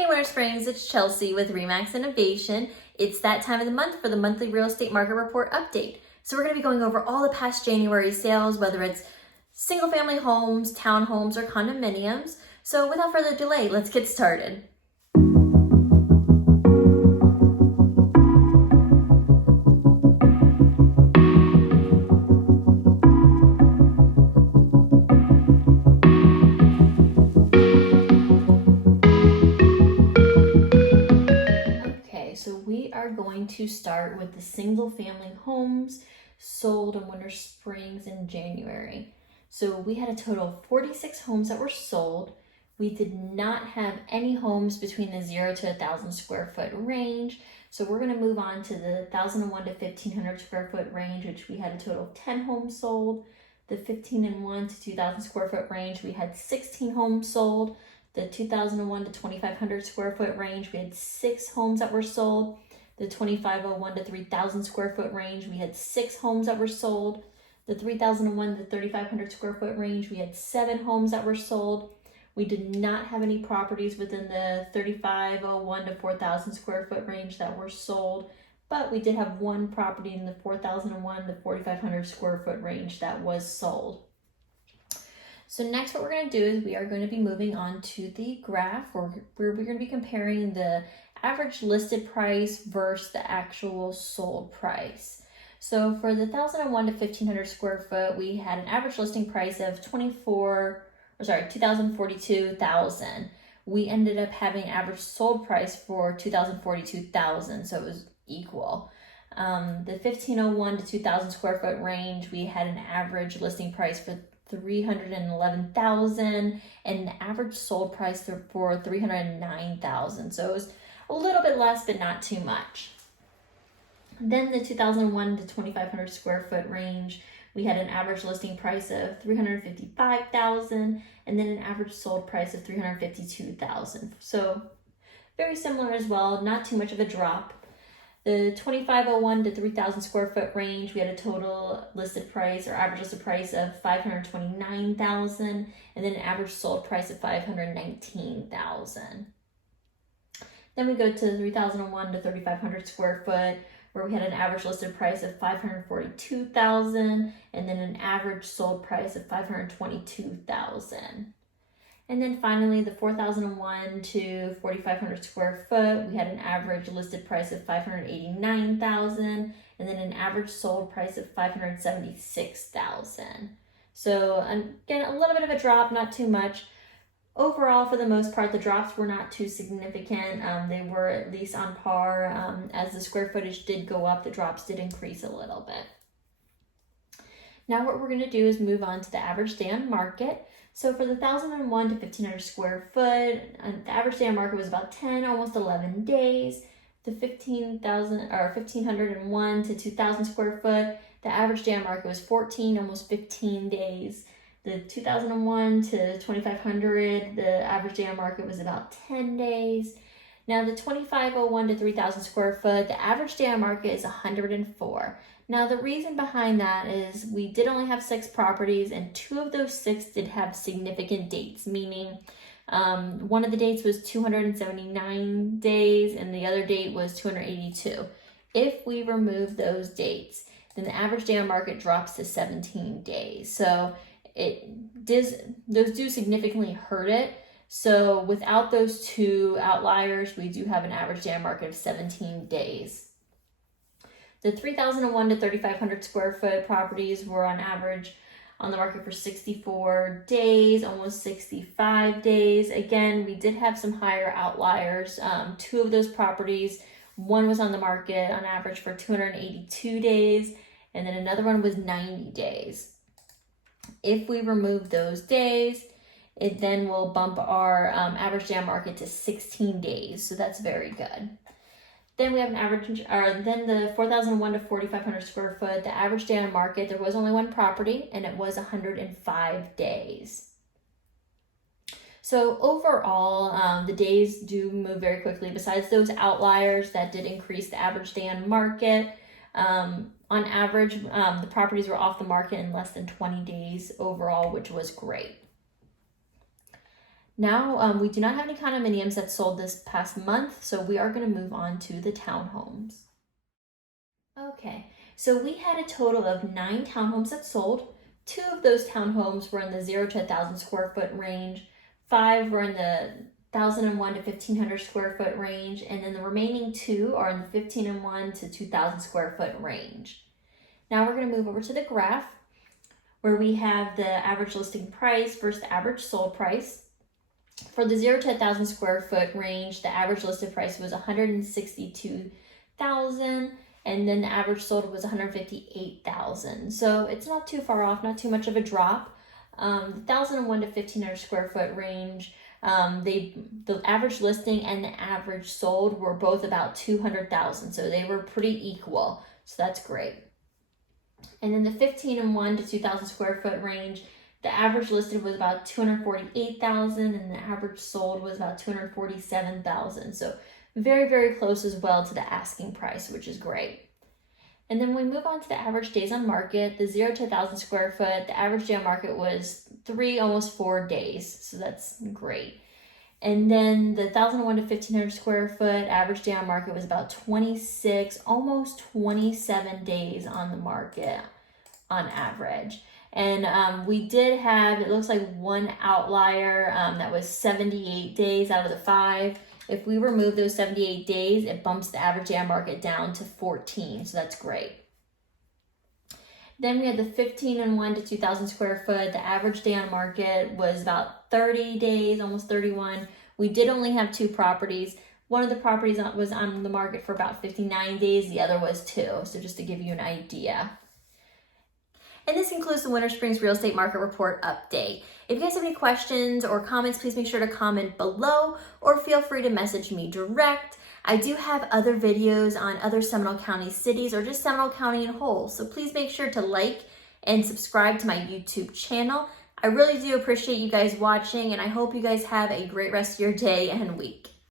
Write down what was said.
Hey Winter Springs, it's Chelsea with 𝐟𝐸 Innovation. It's that time of the month for the monthly real estate market report update. So we're going to be going over all the past January sales, whether it's single family homes, townhomes, or condominiums. So without further delay, let's get started. So we are going to start with the single family homes sold in Winter Springs in January. So we had a total of 46 homes that were sold. We did not have any homes between the 0 to 1,000 square foot range. So we're going to move on to the 1,001 to 1,500 square foot range, which we had a total of 10 homes sold. The 1,501 to 2,000 square foot range, we had 16 homes sold. The 2,001 to 2,500 square foot range, we had 6 homes that were sold. The 2,501 to 3,000 square foot range, we had 6 homes that were sold. The 3,001 to 3,500 square foot range, we had 7 homes that were sold. We did not have any properties within the 3,501 to 4,000 square foot range that were sold, but we did have one property in the 4,001 to 4,500 square foot range that was sold. So next what we're going to do is we are going to be moving on to the graph where we're going to be comparing the average listed price versus the actual sold price. So for the 1,001 to 1,500 square foot, we had an average listing price of $242,000. We ended up having average sold price for $242,000, so it was equal. The 1,501 to 2,000 square foot range, we had an average listing price for $311,000 and an average sold price for $309,000. So it was a little bit less, but not too much. Then the 2,001 to 2,500 square foot range, we had an average listing price of $355,000 and then an average sold price of $352,000. So very similar as well, not too much of a drop. The 2,501 to 3,000 square foot range, we had a total listed price or average listed price of $529,000 and then an average sold price of $519,000. Then we go to 3,001 to 3,500 square foot, where we had an average listed price of $542,000 and then an average sold price of $522,000. And then finally, the 4,001 to 4,500 square foot, we had an average listed price of $589,000 and then an average sold price of $576,000. So again, a little bit of a drop, not too much. Overall, for the most part, the drops were not too significant. They were at least on par. As the square footage did go up, the drops did increase a little bit. Now what we're going to do is move on to the average day on market. So for the 1,001 to 1,500 square foot, the average day on market was about 10, almost 11 days. The 1,501 to 2,000 square foot, the average day on market was 14, almost 15 days. The 2,001 to 2,500, the average day on market was about 10 days. Now the 2,501 to 3,000 square foot, the average day on market is 104. Now the reason behind that is we did only have 6 properties and 2 of those 6 did have significant dates, meaning one of the dates was 279 days and the other date was 282. If we remove those dates, then the average day on market drops to 17 days. So those do significantly hurt it. So without those 2 outliers, we do have an average day on market of 17 days. The 3,001 to 3,500 square foot properties were on average on the market for 64 days, almost 65 days. Again, we did have some higher outliers. 2 of those properties, one was on the market on average for 282 days, and then another one was 90 days. If we remove those days, it then will bump our average day on market to 16 days. So that's very good. Then we have an average, then the 4,001 to 4,500 square foot, the average day on market, there was only one property and it was 105 days. So overall, the days do move very quickly. Besides those outliers that did increase the average day on market, on average, the properties were off the market in less than 20 days overall, which was great. Now, we do not have any condominiums that sold this past month, so we are going to move on to the townhomes. Okay, so we had a total of 9 townhomes that sold. 2 of those townhomes were in the 0 to 1,000 square foot range. 5 were in the 1,001 to 1,500 square foot range, and then the remaining 2 are in the 1,501 to 2,000 square foot range. Now we're going to move over to the graph where we have the average listing price versus the average sold price. For the 0 to 1,000 square foot range, the average listed price was $162,000, and then the average sold was $158,000. So it's not too far off, not too much of a drop. The 1,001 to 1,500 square foot range, the average listing and the average sold were both about $200,000, so they were pretty equal. So that's great. And then the 1,501 to 2,000 square foot range, the average listed was about $248,000 and the average sold was about $247,000. So very, very close as well to the asking price, which is great. And then we move on to the average days on market. The 0 to 1,000 square foot, the average day on market was 3, almost 4 days. So that's great. And then the 1,001 to 1,500 square foot, average day on market was about 26, almost 27 days on the market on average. And we did have, it looks like, one outlier that was 78 days out of the 5. If we remove those 78 days, it bumps the average day on market down to 14, so that's great. Then we had the 1,501 to 2,000 square foot. The average day on market was about 30 days, almost 31. We did only have 2 properties. One of the properties was on the market for about 59 days. The other was 2, so just to give you an idea. And this concludes the Winter Springs Real Estate Market Report update. If you guys have any questions or comments, please make sure to comment below or feel free to message me direct. I do have other videos on other Seminole County cities or just Seminole County in whole, so please make sure to like and subscribe to my YouTube channel. I really do appreciate you guys watching, and I hope you guys have a great rest of your day and week.